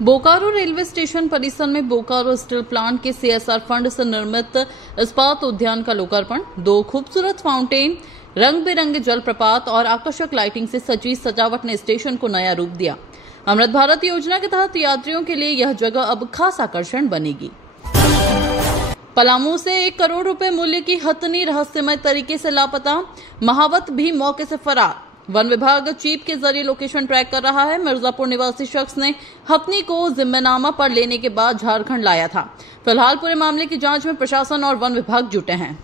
Bokaro railway station परिसर में Bokaro steel plant के सीएसआर फंड से निर्मित इस्पात उद्यान का लोकार्पण। 2 खूबसूरत फाउंटेन, रंग बिरंगे जलप्रपात और आकर्षक लाइटिंग से सजी सजावट ने स्टेशन को नया रूप दिया। अमृत भारत योजना के तहत यात्रियों के लिए यह जगह अब खास आकर्षण बनेगी। पलामू से 1 करोड़ रुपए मूल्य की हथनी रहस्यमय तरीके से लापता, महावत भी मौके से फरार। वन विभाग चीप के जरिए लोकेशन ट्रैक कर रहा है। मिर्जापुर निवासी शख्स ने हथनी को जिम्मेनामा पर लेने के बाद झारखंड लाया था। फिलहाल पूरे मामले की जांच में प्रशासन और वन विभाग जुटे हैं।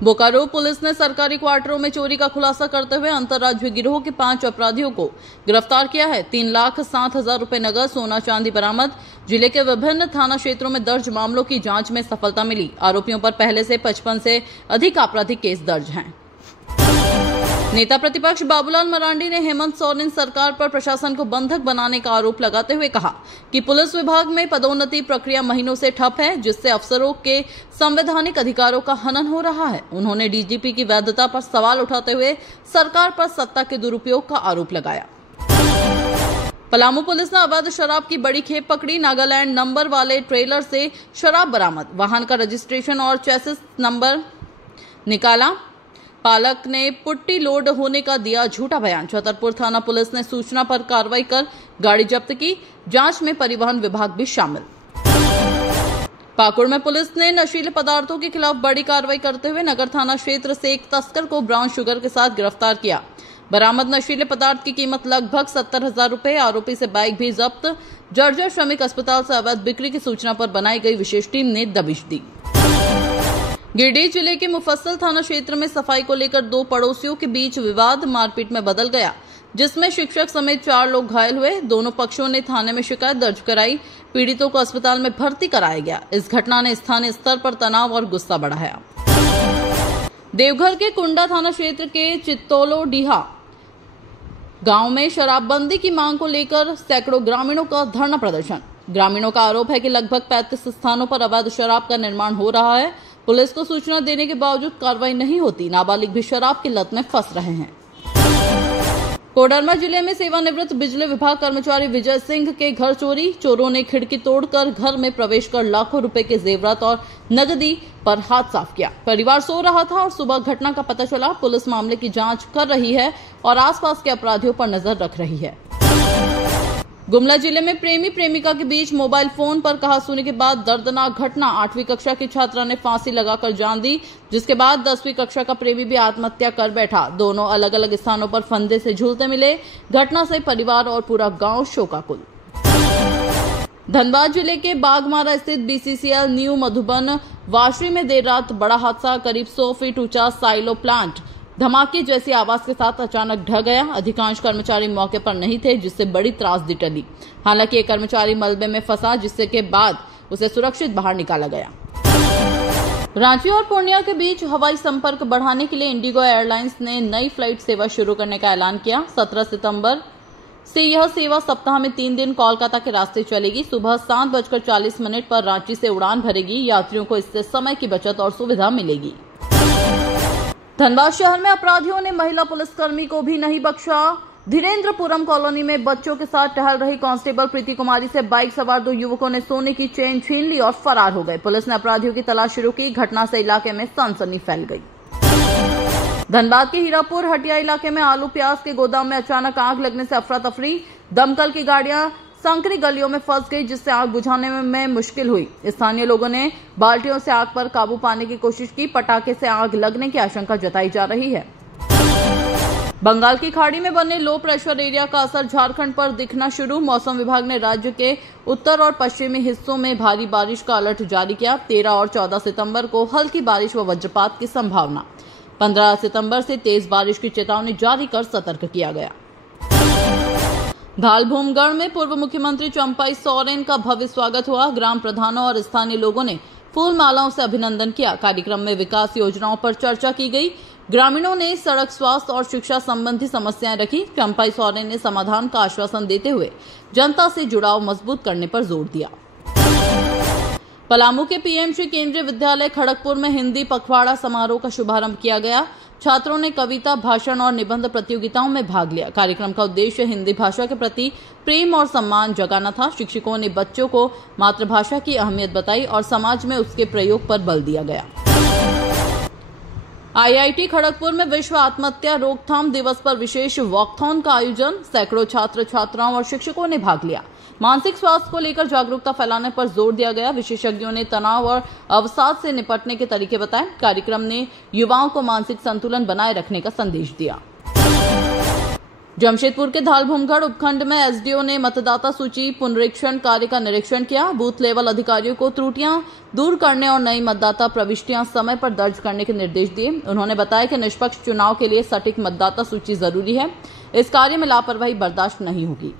बोकारो पुलिस ने सरकारी क्वार्टरों में चोरी का खुलासा करते हुए अंतर्राज्यीय गिरोह के 5 अपराधियों को गिरफ्तार किया है। 3,07,000 रुपए नगद, सोना चांदी बरामद। जिले के विभिन्न थाना क्षेत्रों में दर्ज मामलों की जांच में सफलता मिली। आरोपियों पर पहले से 55 से अधिक आपराधिक केस दर्ज हैं। नेता प्रतिपक्ष बाबूलाल मरांडी ने हेमंत सोरेन सरकार पर प्रशासन को बंधक बनाने का आरोप लगाते हुए कहा कि पुलिस विभाग में पदोन्नति प्रक्रिया महीनों से ठप है, जिससे अफसरों के संवैधानिक अधिकारों का हनन हो रहा है। उन्होंने डीजीपी की वैधता पर सवाल उठाते हुए सरकार पर सत्ता के दुरुपयोग का आरोप लगाया। पलामू पुलिस ने अवैध शराब की बड़ी खेप पकड़ी। नागालैंड नंबर वाले ट्रेलर से शराब बरामद, वाहन का रजिस्ट्रेशन और चेसिस नंबर निकाला। पालक ने पुट्टी लोड होने का दिया झूठा बयान। छतरपुर थाना पुलिस ने सूचना पर कार्रवाई कर गाड़ी जब्त की। जांच में परिवहन विभाग भी शामिल। पाकुड़ में पुलिस ने नशीले पदार्थों के खिलाफ बड़ी कार्रवाई करते हुए नगर थाना क्षेत्र से एक तस्कर को ब्राउन शुगर के साथ गिरफ्तार किया। बरामद नशीले पदार्थ की कीमत लगभग 70,000 रुपए। आरोपी से बाइक भी जब्त। जर्जर श्रमिक अस्पताल से अवैध बिक्री की सूचना पर बनाई गई विशेष टीम ने दबिश दी। गिरिडीह जिले के मुफस्सल थाना क्षेत्र में सफाई को लेकर 2 पड़ोसियों के बीच विवाद मारपीट में बदल गया, जिसमें शिक्षक समेत 4 लोग घायल हुए। दोनों पक्षों ने थाने में शिकायत दर्ज कराई। पीड़ितों को अस्पताल में भर्ती कराया गया। इस घटना ने स्थानीय स्तर पर तनाव और गुस्सा बढ़ाया। देवघर के कुंडा थाना क्षेत्र के चित्तोलो डीहा गांव में शराबबंदी की मांग को लेकर सैकड़ों ग्रामीणों का धरना प्रदर्शन। ग्रामीणों का आरोप है कि लगभग 35 स्थानों पर अवैध शराब का निर्माण हो रहा है। पुलिस को सूचना देने के बावजूद कार्रवाई नहीं होती। नाबालिग भी शराब की लत में फंस रहे हैं। कोडरमा जिले में सेवानिवृत्त बिजली विभाग कर्मचारी विजय सिंह के घर चोरी। चोरों ने खिड़की तोड़कर घर में प्रवेश कर लाखों रुपए के जेवरात और नगदी पर हाथ साफ किया। परिवार सो रहा था और सुबह घटना का पता चला। पुलिस मामले की जांच कर रही है और आसपास के अपराधियों पर नजर रख रही है। गुमला जिले में प्रेमी प्रेमिका के बीच मोबाइल फोन पर कहासुनी के बाद दर्दनाक घटना। 8वीं कक्षा की छात्रा ने फांसी लगाकर जान दी, जिसके बाद 10वीं कक्षा का प्रेमी भी आत्महत्या कर बैठा। दोनों अलग अलग स्थानों पर फंदे से झूलते मिले। घटना से परिवार और पूरा गांव शोकाकुल। धनबाद जिले के बागमारा स्थित बीसीसीएल न्यू मधुबन वाशरी में देर रात बड़ा हादसा। करीब 100 फीट ऊंचा साइलो प्लांट धमाके जैसी आवाज के साथ अचानक ढह गया। अधिकांश कर्मचारी मौके पर नहीं थे, जिससे बड़ी त्रासदी टली। हालांकि एक कर्मचारी मलबे में फंसा, जिससे के बाद उसे सुरक्षित बाहर निकाला गया। रांची और पूर्णिया के बीच हवाई संपर्क बढ़ाने के लिए इंडिगो एयरलाइंस ने नई फ्लाइट सेवा शुरू करने का ऐलान किया। 17 सितंबर से यह सेवा सप्ताह में 3 दिन कोलकाता के रास्ते चलेगी। सुबह 7:40 पर रांची से उड़ान भरेगी। यात्रियों को इससे समय की बचत और सुविधा मिलेगी। धनबाद शहर में अपराधियों ने महिला पुलिसकर्मी को भी नहीं बख्शा। धीरेन्द्रपुरम कॉलोनी में बच्चों के साथ टहल रही कांस्टेबल प्रीति कुमारी से बाइक सवार 2 युवकों ने सोने की चेन छीन ली और फरार हो गए। पुलिस ने अपराधियों की तलाश शुरू की। घटना से इलाके में सनसनी फैल गई। धनबाद के हीरापुर हटिया इलाके में आलू प्याज के गोदाम में अचानक आग लगने से अफरा तफरी। दमकल की गाड़ियां संकरी गलियों में फंस गई, जिससे आग बुझाने में मुश्किल हुई। स्थानीय लोगों ने बाल्टियों से आग पर काबू पाने की कोशिश की। पटाखे से आग लगने की आशंका जताई जा रही है। बंगाल की खाड़ी में बने लो प्रेशर एरिया का असर झारखंड पर दिखना शुरू। मौसम विभाग ने राज्य के उत्तर और पश्चिमी हिस्सों में भारी बारिश का अलर्ट जारी किया। 13 और 14 सितंबर को हल्की बारिश व वज्रपात की संभावना। 15 सितंबर से तेज बारिश की चेतावनी जारी कर सतर्क किया गया। घालभूमगढ़ में पूर्व मुख्यमंत्री चंपाई सोरेन का भव्य स्वागत हुआ। ग्राम प्रधानों और स्थानीय लोगों ने फूल मालाओं से अभिनंदन किया। कार्यक्रम में विकास योजनाओं पर चर्चा की गई। ग्रामीणों ने सड़क, स्वास्थ्य और शिक्षा संबंधी समस्याएं रखी। चंपाई सोरेन ने समाधान का आश्वासन देते हुए जनता से जुड़ाव मजबूत करने पर जोर दिया। पलामू के पीएमसी केंद्रीय विद्यालय खड़गपुर में हिंदी पखवाड़ा समारोह का शुभारंभ किया गया। छात्रों ने कविता, भाषण और निबंध प्रतियोगिताओं में भाग लिया। कार्यक्रम का उद्देश्य हिंदी भाषा के प्रति प्रेम और सम्मान जगाना था। शिक्षकों ने बच्चों को मातृभाषा की अहमियत बताई और समाज में उसके प्रयोग पर बल दिया गया। IIT खड़गपुर में विश्व आत्महत्या रोकथाम दिवस पर विशेष वॉकथॉन का आयोजन। सैकड़ों छात्र छात्राओं और शिक्षकों ने भाग लिया। मानसिक स्वास्थ्य को लेकर जागरूकता फैलाने पर जोर दिया गया। विशेषज्ञों ने तनाव और अवसाद से निपटने के तरीके बताए। कार्यक्रम ने युवाओं को मानसिक संतुलन बनाए रखने का संदेश दिया। जमशेदपुर के धालभूमगढ़ उपखंड में एसडीओ ने मतदाता सूची पुनरीक्षण कार्य का निरीक्षण किया। बूथ लेवल अधिकारियों को त्रुटियां दूर करने और नई मतदाता प्रविष्टियां समय पर दर्ज करने के निर्देश दिए। उन्होंने बताया कि निष्पक्ष चुनाव के लिए सटीक मतदाता सूची जरूरी है। इस कार्य में लापरवाही बर्दाश्त नहीं होगी।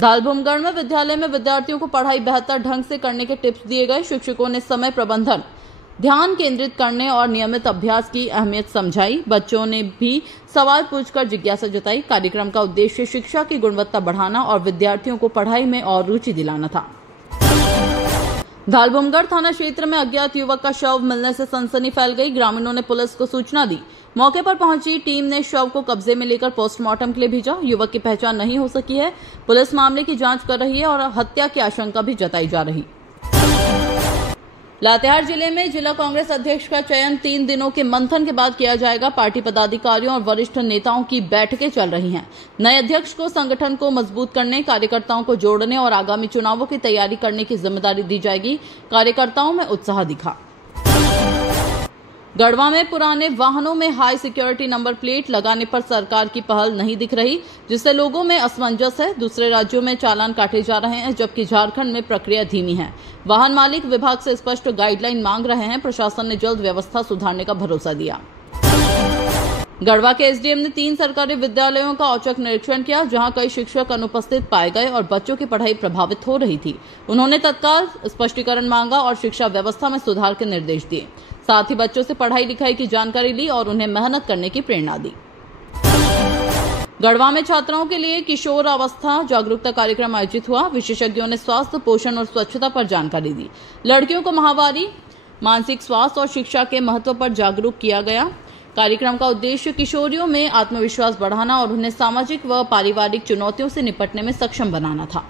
धालभूमगढ़ में विद्यालय में विद्यार्थियों को पढ़ाई बेहतर ढंग से करने के टिप्स दिए गए। शिक्षकों ने समय प्रबंधन, ध्यान केंद्रित करने और नियमित अभ्यास की अहमियत समझाई। बच्चों ने भी सवाल पूछकर जिज्ञासा जताई। कार्यक्रम का उद्देश्य शिक्षा की गुणवत्ता बढ़ाना और विद्यार्थियों को पढ़ाई में और रुचि दिलाना था। धालभूमगढ़ थाना क्षेत्र में अज्ञात युवक का शव मिलने से सनसनी फैल गई। ग्रामीणों ने पुलिस को सूचना दी। मौके पर पहुंची टीम ने शव को कब्जे में लेकर पोस्टमार्टम के लिए भेजा। युवक की पहचान नहीं हो सकी है। पुलिस मामले की जांच कर रही है और हत्या की आशंका भी जताई जा रही। लातेहार जिले में जिला कांग्रेस अध्यक्ष का चयन 3 दिनों के मंथन के बाद किया जाएगा। पार्टी पदाधिकारियों और वरिष्ठ नेताओं की बैठकें चल रही हैं। नए अध्यक्ष को संगठन को मजबूत करने, कार्यकर्ताओं को जोड़ने और आगामी चुनावों की तैयारी करने की जिम्मेदारी दी जाएगी। कार्यकर्ताओं में उत्साह दिखा। गढ़वा में पुराने वाहनों में हाई सिक्योरिटी नंबर प्लेट लगाने पर सरकार की पहल नहीं दिख रही, जिससे लोगों में असमंजस है। दूसरे राज्यों में चालान काटे जा रहे हैं, जबकि झारखंड में प्रक्रिया धीमी है। वाहन मालिक विभाग से स्पष्ट गाइडलाइन मांग रहे हैं। प्रशासन ने जल्द व्यवस्था सुधारने का भरोसा दिया। गढ़वा के एसडीएम ने 3 सरकारी विद्यालयों का औचक निरीक्षण किया, जहां कई शिक्षक अनुपस्थित पाए गए और बच्चों की पढ़ाई प्रभावित हो रही थी। उन्होंने तत्काल स्पष्टीकरण मांगा और शिक्षा व्यवस्था में सुधार के निर्देश दिए। साथ ही बच्चों से पढ़ाई लिखाई की जानकारी ली और उन्हें मेहनत करने की प्रेरणा दी। गढ़वा में छात्राओं के लिए किशोर अवस्था जागरूकता कार्यक्रम आयोजित हुआ। विशेषज्ञों ने स्वास्थ्य, पोषण और स्वच्छता पर जानकारी दी। लड़कियों को माहवारी, मानसिक स्वास्थ्य और शिक्षा के महत्व पर जागरूक किया गया। कार्यक्रम का उद्देश्य किशोरियों में आत्मविश्वास बढ़ाना और उन्हें सामाजिक व पारिवारिक चुनौतियों से निपटने में सक्षम बनाना था।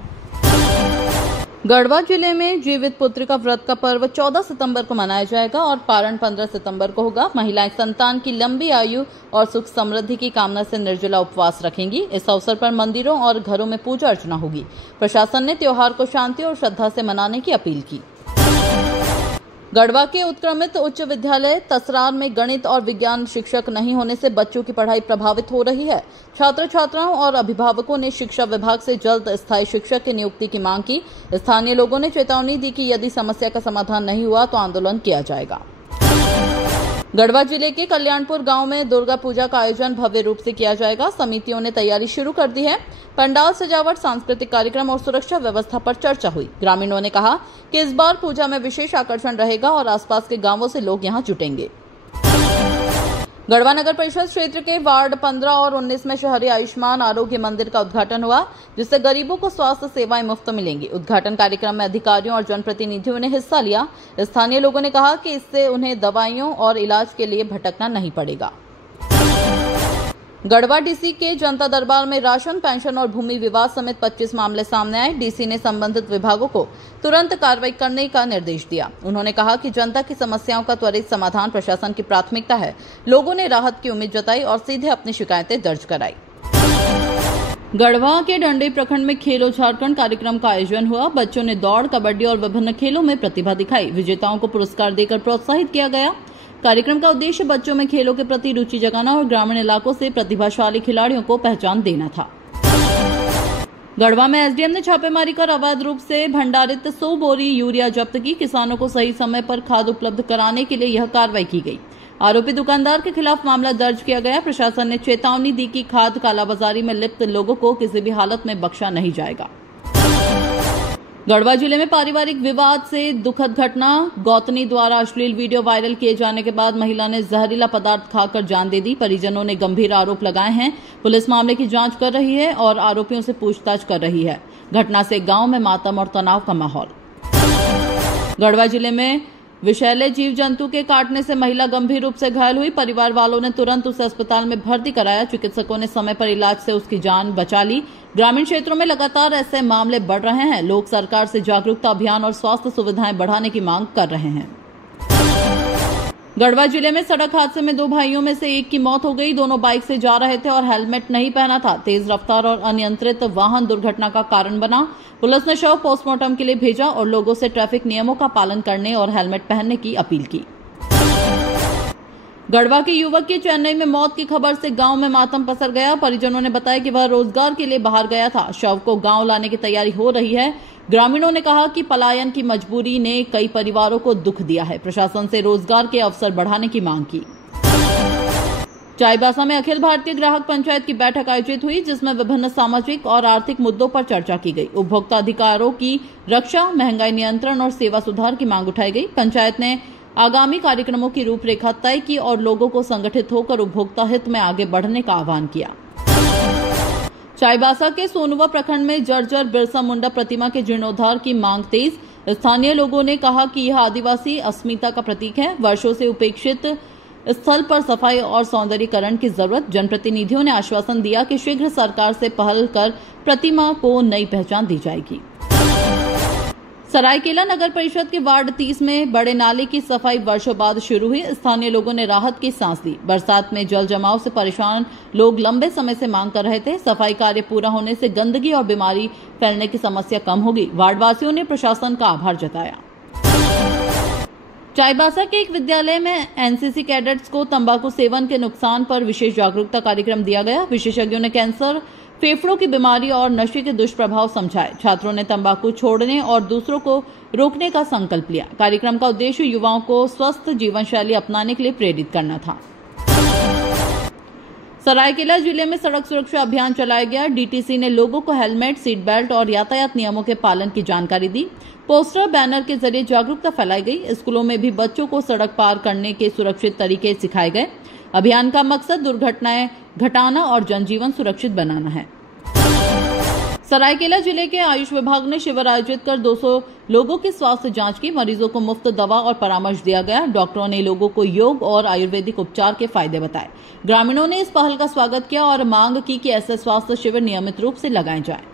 गढ़वा जिले में जीवित पुत्रिका व्रत का पर्व 14 सितंबर को मनाया जाएगा और पारण 15 सितंबर को होगा। महिलाएं संतान की लंबी आयु और सुख समृद्धि की कामना से निर्जला उपवास रखेंगी। इस अवसर पर मंदिरों और घरों में पूजा अर्चना होगी। प्रशासन ने त्योहार को शांति और श्रद्धा से मनाने की अपील की। गढ़वा के उत्क्रमित उच्च विद्यालय तसरार में गणित और विज्ञान शिक्षक नहीं होने से बच्चों की पढ़ाई प्रभावित हो रही है। छात्र छात्राओं और अभिभावकों ने शिक्षा विभाग से जल्द स्थायी शिक्षक की नियुक्ति की मांग की। स्थानीय लोगों ने चेतावनी दी कि यदि समस्या का समाधान नहीं हुआ तो आंदोलन किया जाएगा। गढ़वा जिले के कल्याणपुर गांव में दुर्गा पूजा का आयोजन भव्य रूप से किया जाएगा। समितियों ने तैयारी शुरू कर दी है। पंडाल सजावट, सांस्कृतिक कार्यक्रम और सुरक्षा व्यवस्था पर चर्चा हुई। ग्रामीणों ने कहा कि इस बार पूजा में विशेष आकर्षण रहेगा और आसपास के गांवों से लोग यहां जुटेंगे। गढ़वा नगर परिषद क्षेत्र के वार्ड 15 और 19 में शहरी आयुष्मान आरोग्य मंदिर का उद्घाटन हुआ, जिससे गरीबों को स्वास्थ्य सेवाएं मुफ्त मिलेंगी। उद्घाटन कार्यक्रम में अधिकारियों और जनप्रतिनिधियों ने हिस्सा लिया। स्थानीय लोगों ने कहा कि इससे उन्हें दवाइयों और इलाज के लिए भटकना नहीं पड़ेगा। गढ़वा डीसी के जनता दरबार में राशन, पेंशन और भूमि विवाद समेत 25 मामले सामने आए। डीसी ने संबंधित विभागों को तुरंत कार्रवाई करने का निर्देश दिया। उन्होंने कहा कि जनता की समस्याओं का त्वरित समाधान प्रशासन की प्राथमिकता है। लोगों ने राहत की उम्मीद जताई और सीधे अपनी शिकायतें दर्ज कराई। गढ़वा के डंडई प्रखंड में खेलो झारखंड कार्यक्रम का आयोजन हुआ। बच्चों ने दौड़, कबड्डी और विभिन्न खेलों में प्रतिभा दिखाई। विजेताओं को पुरस्कार देकर प्रोत्साहित किया गया। कार्यक्रम का उद्देश्य बच्चों में खेलों के प्रति रुचि जगाना और ग्रामीण इलाकों से प्रतिभाशाली खिलाड़ियों को पहचान देना था। गढ़वा में एसडीएम ने छापेमारी कर अवैध रूप से भंडारित 100 बोरी यूरिया जब्त की। किसानों को सही समय पर खाद उपलब्ध कराने के लिए यह कार्रवाई की गई। आरोपी दुकानदार के खिलाफ मामला दर्ज किया गया। प्रशासन ने चेतावनी दी कि खाद कालाबाजारी में लिप्त लोगों को किसी भी हालत में बख्शा नहीं जाएगा। गढ़वा जिले में पारिवारिक विवाद से दुखद घटना। गौतनी द्वारा अश्लील वीडियो वायरल किए जाने के बाद महिला ने जहरीला पदार्थ खाकर जान दे दी। परिजनों ने गंभीर आरोप लगाए हैं। पुलिस मामले की जांच कर रही है और आरोपियों से पूछताछ कर रही है। घटना से गांव में मातम और तनाव का माहौल। गढ़वा जिले में विषैले जीव जंतु के काटने से महिला गंभीर रूप से घायल हुई। परिवार वालों ने तुरंत उसे अस्पताल में भर्ती कराया। चिकित्सकों ने समय पर इलाज से उसकी जान बचा ली। ग्रामीण क्षेत्रों में लगातार ऐसे मामले बढ़ रहे हैं। लोग सरकार से जागरूकता अभियान और स्वास्थ्य सुविधाएं बढ़ाने की मांग कर रहे हैं। गढ़वा जिले में सड़क हादसे में 2 भाइयों में से एक की मौत हो गई। दोनों बाइक से जा रहे थे और हेलमेट नहीं पहना था। तेज रफ्तार और अनियंत्रित वाहन दुर्घटना का कारण बना। पुलिस ने शव पोस्टमार्टम के लिए भेजा और लोगों से ट्रैफिक नियमों का पालन करने और हेलमेट पहनने की अपील की। गढ़वा के युवक की चेन्नई में मौत की खबर से गांव में मातम पसर गया। परिजनों ने बताया कि वह रोजगार के लिए बाहर गया था। शव को गांव लाने की तैयारी हो रही है। ग्रामीणों ने कहा कि पलायन की मजबूरी ने कई परिवारों को दुख दिया है। प्रशासन से रोजगार के अवसर बढ़ाने की मांग की। चाईबासा में अखिल भारतीय ग्राहक पंचायत की बैठक आयोजित हुई, जिसमें विभिन्न सामाजिक और आर्थिक मुद्दों पर चर्चा की गई। उपभोक्ता अधिकारों की रक्षा, महंगाई नियंत्रण और सेवा सुधार की मांग उठाई गई। पंचायत ने आगामी कार्यक्रमों की रूपरेखा तय की और लोगों को संगठित होकर उपभोक्ता हित में आगे बढ़ने का आह्वान किया। चाईबासा के सोनुवा प्रखंड में जर्जर बिरसा मुंडा प्रतिमा के जीर्णोद्धार की मांग तेज। स्थानीय लोगों ने कहा कि यह आदिवासी अस्मिता का प्रतीक है। वर्षों से उपेक्षित स्थल पर सफाई और सौंदर्यीकरण की जरूरत। जनप्रतिनिधियों ने आश्वासन दिया कि शीघ्र सरकार से पहल कर प्रतिमा को नई पहचान दी जाएगी। सरायकेला नगर परिषद के वार्ड 30 में बड़े नाले की सफाई वर्षों बाद शुरू हुई। स्थानीय लोगों ने राहत की सांस ली। बरसात में जल जमाव से परेशान लोग लंबे समय से मांग कर रहे थे। सफाई कार्य पूरा होने से गंदगी और बीमारी फैलने की समस्या कम होगी। वार्डवासियों ने प्रशासन का आभार जताया। चाईबासा के एक विद्यालय में एनसीसी कैडेट्स को तंबाकू सेवन के नुकसान पर विशेष जागरूकता कार्यक्रम दिया गया। विशेषज्ञों ने कैंसर, फेफड़ों की बीमारी और नशे के दुष्प्रभाव समझाए। छात्रों ने तंबाकू छोड़ने और दूसरों को रोकने का संकल्प लिया। कार्यक्रम का उद्देश्य युवाओं को स्वस्थ जीवन शैली अपनाने के लिए प्रेरित करना था। सरायकेला जिले में सड़क सुरक्षा अभियान चलाया गया। डीटीसी ने लोगों को हेलमेट, सीट बेल्ट और यातायात नियमों के पालन की जानकारी दी। पोस्टर, बैनर के जरिए जागरूकता फैलाई गई। स्कूलों में भी बच्चों को सड़क पार करने के सुरक्षित तरीके सिखाए गए। अभियान का मकसद दुर्घटनाएं घटाना और जनजीवन सुरक्षित बनाना है। सरायकेला जिले के आयुष विभाग ने शिविर आयोजित कर 200 लोगों की स्वास्थ्य जांच की। मरीजों को मुफ्त दवा और परामर्श दिया गया। डॉक्टरों ने लोगों को योग और आयुर्वेदिक उपचार के फायदे बताए। ग्रामीणों ने इस पहल का स्वागत किया और मांग की कि ऐसे स्वास्थ्य शिविर नियमित रूप से लगाए जाएं।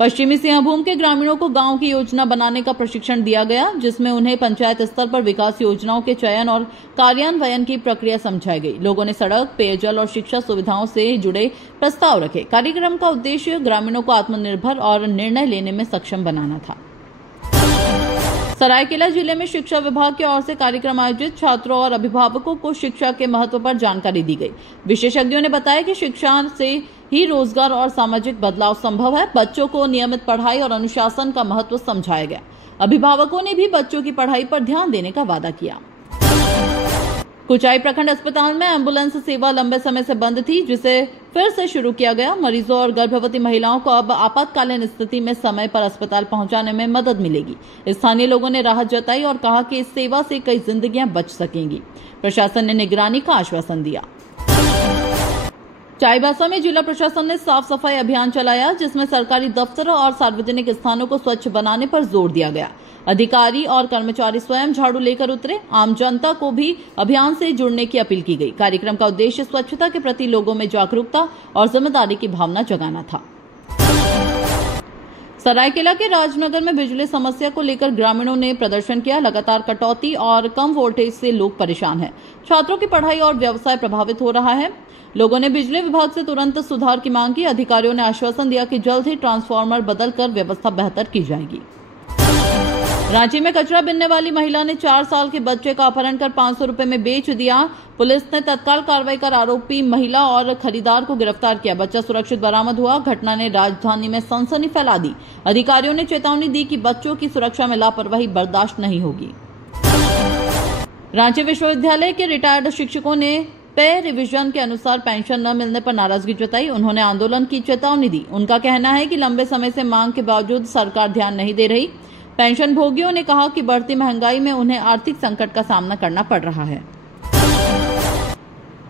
पश्चिमी सिंहभूम के ग्रामीणों को गांव की योजना बनाने का प्रशिक्षण दिया गया, जिसमें उन्हें पंचायत स्तर पर विकास योजनाओं के चयन और कार्यान्वयन की प्रक्रिया समझाई गई। लोगों ने सड़क, पेयजल और शिक्षा सुविधाओं से जुड़े प्रस्ताव रखे। कार्यक्रम का उद्देश्य ग्रामीणों को आत्मनिर्भर और निर्णय लेने में सक्षम बनाना था। सरायकेला जिले में शिक्षा विभाग की ओर से कार्यक्रम आयोजित। छात्रों और अभिभावकों को शिक्षा के महत्व पर जानकारी दी गई। विशेषज्ञों ने बताया कि शिक्षा से ही रोजगार और सामाजिक बदलाव संभव है। बच्चों को नियमित पढ़ाई और अनुशासन का महत्व समझाया गया। अभिभावकों ने भी बच्चों की पढ़ाई पर ध्यान देने का वादा किया। कुचाई प्रखंड अस्पताल में एम्बुलेंस सेवा लंबे समय से बंद थी, जिसे फिर से शुरू किया गया। मरीजों और गर्भवती महिलाओं को अब आपातकालीन स्थिति में समय पर अस्पताल पहुंचाने में मदद मिलेगी। स्थानीय लोगों ने राहत जताई और कहा कि इस सेवा से कई जिंदगियां बच सकेंगी। प्रशासन ने निगरानी का आश्वासन दिया। चाईबासा में जिला प्रशासन ने साफ सफाई अभियान चलाया, जिसमें सरकारी दफ्तरों और सार्वजनिक स्थानों को स्वच्छ बनाने पर जोर दिया गया। अधिकारी और कर्मचारी स्वयं झाड़ू लेकर उतरे। आम जनता को भी अभियान से जुड़ने की अपील की गई। कार्यक्रम का उद्देश्य स्वच्छता के प्रति लोगों में जागरूकता और जिम्मेदारी की भावना जगाना था। सरायकेला के राजनगर में बिजली समस्या को लेकर ग्रामीणों ने प्रदर्शन किया। लगातार कटौती और कम वोल्टेज से लोग परेशान हैं। छात्रों की पढ़ाई और व्यवसाय प्रभावित हो रहा है। लोगों ने बिजली विभाग से तुरंत सुधार की मांग की। अधिकारियों ने आश्वासन दिया कि जल्द ही ट्रांसफार्मर बदलकर व्यवस्था बेहतर की जाएगी। रांची में कचरा बिनने वाली महिला ने 4 साल के बच्चे का अपहरण कर 500 रुपए में बेच दिया। पुलिस ने तत्काल कार्रवाई कर आरोपी महिला और खरीदार को गिरफ्तार किया। बच्चा सुरक्षित बरामद हुआ। घटना ने राजधानी में सनसनी फैला दी। अधिकारियों ने चेतावनी दी कि बच्चों की सुरक्षा में लापरवाही बर्दाश्त नहीं होगी। रांची विश्वविद्यालय के रिटायर्ड शिक्षकों ने पे रिवीजन के अनुसार पेंशन न मिलने पर नाराजगी जताई। उन्होंने आंदोलन की चेतावनी दी। उनका कहना है कि लंबे समय से मांग के बावजूद सरकार ध्यान नहीं दे रही। पेंशन भोगियों ने कहा कि बढ़ती महंगाई में उन्हें आर्थिक संकट का सामना करना पड़ रहा है।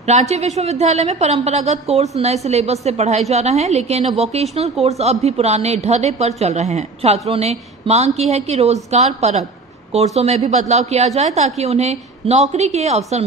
रांची विश्वविद्यालय में परंपरागत कोर्स नए सिलेबस से पढ़ाए जा रहे हैं, लेकिन वोकेशनल कोर्स अब भी पुराने ढर्रे पर चल रहे हैं। छात्रों ने मांग की है कि रोजगार परक कोर्सों में भी बदलाव किया जाए ताकि उन्हें नौकरी के अवसर